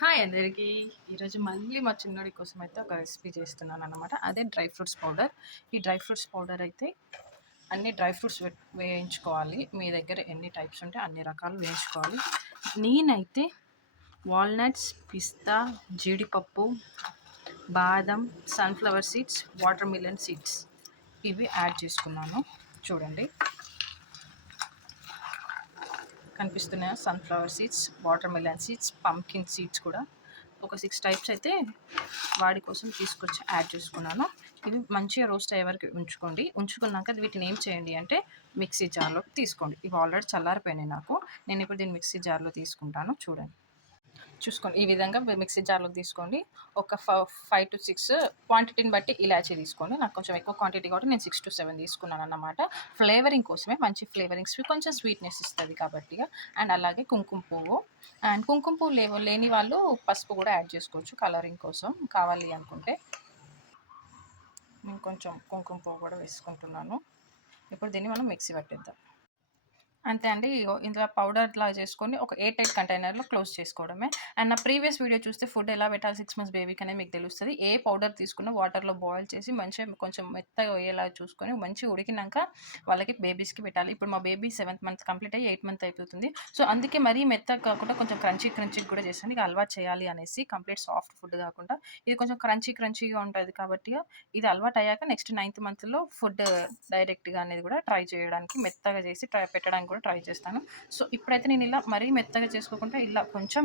Hi అందరికీ. ఈరోజు మళ్ళీ మా చిన్నోడి కోసం అయితే ఒక రెసిపీ చేస్తున్నాను అనమాట. అదే డ్రై ఫ్రూట్స్ పౌడర్. ఈ డ్రై ఫ్రూట్స్ పౌడర్ అయితే అన్ని డ్రై ఫ్రూట్స్ వేయించుకోవాలి. మీ దగ్గర ఎన్ని టైప్స్ ఉంటే అన్ని రకాలు వేయించుకోవాలి. నేనైతే వాల్నట్స్, పిస్తా, జీడిపప్పు, బాదం, sunflower seeds, watermelon seeds ఇవి యాడ్ చేసుకున్నాను. చూడండి కనిపిస్తున్నాయా? Sunflower seeds, watermelon seeds, pumpkin seeds కూడా ఒక 6 టైప్స్ అయితే వాడి కోసం తీసుకొచ్చి యాడ్ చేసుకున్నాను. ఇవి మంచిగా రోస్ట్ అయ్యే వరకు ఉంచుకున్నాక వీటిని ఏం చేయండి అంటే మిక్సీ జార్లోకి తీసుకోండి. ఇవి ఆల్రెడీ చల్లారిపోయినాయి నాకు. నేను ఇప్పుడు దీన్ని మిక్సీ జార్లో తీసుకుంటాను. చూసుకోండి ఈ విధంగా మిక్సీ జార్లోకి తీసుకోండి. ఒక 5 to 6 క్వాంటిటీని బట్టి ఇలాచీ తీసుకోండి. నాకు కొంచెం ఎక్కువ క్వాంటిటీ కాబట్టి నేను 6 to 7 తీసుకున్నాను అన్నమాట. ఫ్లేవరింగ్ కోసమే, మంచి ఫ్లేవరింగ్స్ కొంచెం స్వీట్నెస్ ఇస్తుంది కాబట్టి. అండ్ అలాగే కుంకుమ పువ్వు, అండ్ కుంకుమ పువ్వు లేని వాళ్ళు పసుపు కూడా యాడ్ చేసుకోవచ్చు కలరింగ్ కోసం కావాలి అనుకుంటే. నేను కొంచెం కుంకుమ పువ్వు కూడా వేసుకుంటున్నాను. ఇప్పుడు దీన్ని మనం మిక్సీ పట్టేద్దాం. అంతే అండి. ఇందులో పౌడర్లా చేసుకొని ఒక ఎయిర్ టైట్ కంటైనర్లో క్లోజ్ చేసుకోవడమే. అండ్ నా ప్రీవియస్ వీడియో చూస్తే ఫుడ్ ఎలా పెట్టాలి 6 months బేబీకి అనేది మీకు తెలుస్తుంది. ఏ పౌడర్ తీసుకున్నా వాటర్లో బాయిల్ చేసి మంచిగా కొంచెం మెత్తగా అయ్యేలా చూసుకొని మంచిగా ఉడికినాక వాళ్ళకి బేబీస్కి పెట్టాలి. ఇప్పుడు మా బేబీ 7th month కంప్లీట్ అయ్యి 8th month అయిపోతుంది. సో అందుకే మరీ మెత్తగా కాకుండా కొంచెం క్రంచీ కూడా చేస్తాను. ఇక అలవాటు చేయాలి అనేసి కంప్లీట్ సాఫ్ట్ ఫుడ్ కాకుండా ఇది కొంచెం క్రంచీగా ఉంటుంది కాబట్టి ఇది అలవాటు అయ్యాక నెక్స్ట్ 9th monthలో ఫుడ్ డైరెక్ట్గా అనేది కూడా ట్రై చేయడానికి మెత్తగా చేసి పెట్టడానికి కూడా ట్రై చేస్తాను. సో ఇప్పుడైతే నేను ఇలా మరీ మెత్తగా చేసుకోకుండా ఇలా కొంచెం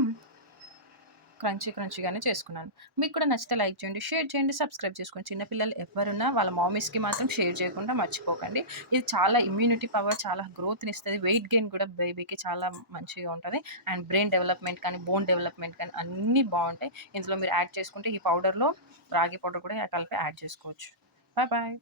క్రంచీగానే చేసుకున్నాను. మీకు కూడా నచ్చితే లైక్ చేయండి, షేర్ చేయండి, సబ్స్క్రైబ్ చేసుకోండి. చిన్నపిల్లలు ఎవరున్నా వాళ్ళ మామీస్కి మాత్రం షేర్ చేయకుండా మర్చిపోకండి. ఇది చాలా ఇమ్యూనిటీ పవర్, చాలా గ్రోత్ని ఇస్తుంది. వెయిట్ గెయిన్ కూడా బేబీకి చాలా మంచిగా ఉంటుంది. అండ్ బ్రెయిన్ డెవలప్మెంట్ కానీ బోన్ డెవలప్మెంట్ కానీ అన్నీ బాగుంటాయి. ఇందులో మీరు యాడ్ చేసుకుంటే ఈ పౌడర్లో రాగి పౌడర్ కూడా కలిపి యాడ్ చేసుకోవచ్చు. Bye bye.